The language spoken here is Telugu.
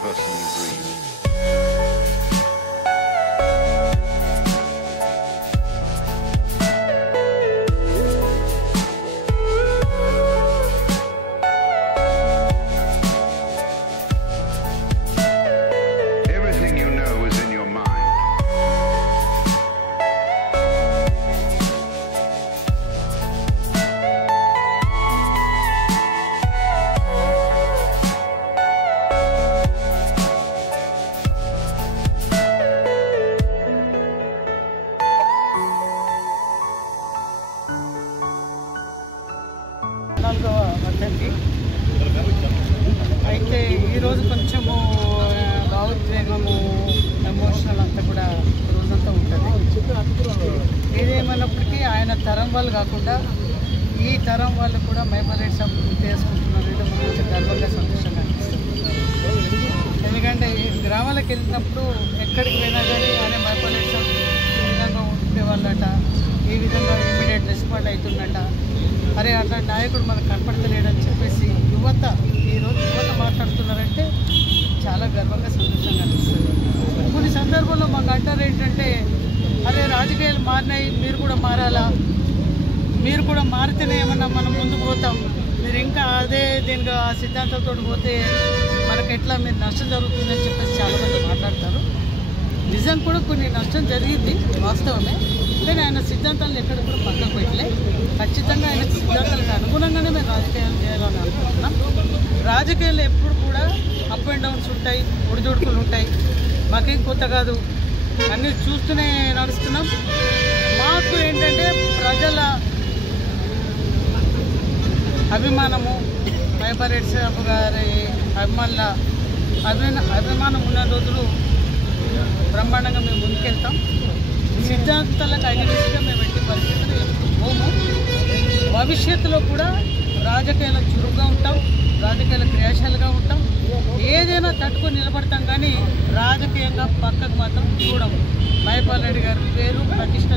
person you breathe. అయితే ఈరోజు కొంచెము భావోద్వేగము ఎమోషనల్ అంతా కూడా రోజంతా ఉంటుంది. ఏదేమైనప్పటికీ ఆయన తరం వాళ్ళు కాకుండా ఈ తరం వాళ్ళు కూడా మైపాల్ రెడ్డి సాబ్ గుర్తు చేసుకుంటున్నారు. ఇది మనకు గర్వంగా సంతోషంగా అనిపిస్తుంది. ఎందుకంటే గ్రామాలకు వెళ్ళినప్పుడు ఎక్కడికి పోయినా కానీ ఆయన మైపాల్ రెడ్డి సాబ్ ఈ విధంగా ఉండేవాళ్ళట, ఈ విధంగా ఇమీడియట్ రెస్పాండ్ అవుతున్నట. అరే అట్లా నాయకుడు మనకు కనపడతలేడని చెప్పేసి ఈరోజు యువత మాట్లాడుతున్నారంటే చాలా గర్వంగా సంతోషంగా అనిపిస్తుంది. కొన్ని సందర్భాల్లో మాకు అంటారు ఏంటంటే, అరే రాజకీయాలు మారినాయి, మీరు కూడా మారాలా, మీరు కూడా మారితేనే ఏమన్నా మనం ముందుకు పోతాం, మీరు ఇంకా అదే దీనిగా సిద్ధాంతంతో పోతే మనకు ఎట్లా మీరు నష్టం జరుగుతుందని చెప్పేసి చాలామంది మాట్లాడతారు. నిజం కూడా కొన్ని నష్టం జరిగింది, వాస్తవమే. కానీ ఆయన సిద్ధాంతాలను ఎక్కడ కూడా పక్కకు పెట్టలే. ఖచ్చితంగా ఆయన సిద్ధాంతాలకు అనుగుణంగానే మేము రాజకీయాలు చేయాలని అనుకుంటున్నాం. రాజకీయాలు ఎప్పుడు కూడా అప్ అండ్ డౌన్స్ ఉంటాయి, ఒడిదొడుకులు ఉంటాయి. మాకేం కొత్త కాదు, అన్నీ చూస్తూనే నడుస్తున్నాం. మాకు ఏంటంటే ప్రజల అభిమానము, మైపాల్ రెడ్డి సాబ్ గారి అభిమానం ఉన్న రోజులు బ్రహ్మాండంగా మేము ముందుకెళ్తాం. సిద్ధాంతాలకు అగ్నిగా మేము ఎట్టి పరిస్థితులు పోము. భవిష్యత్తులో కూడా రాజకీయాల చురుగ్గా ఉంటాం, రాజకీయాల క్రియాశీలంగా ఉంటాం. ఏదైనా తట్టుకొని నిలబడతాం, కానీ రాజకీయంగా పక్కకు మాత్రం చూడము. మైపాల్ రెడ్డి గారి పేరు ప్రతిష్ట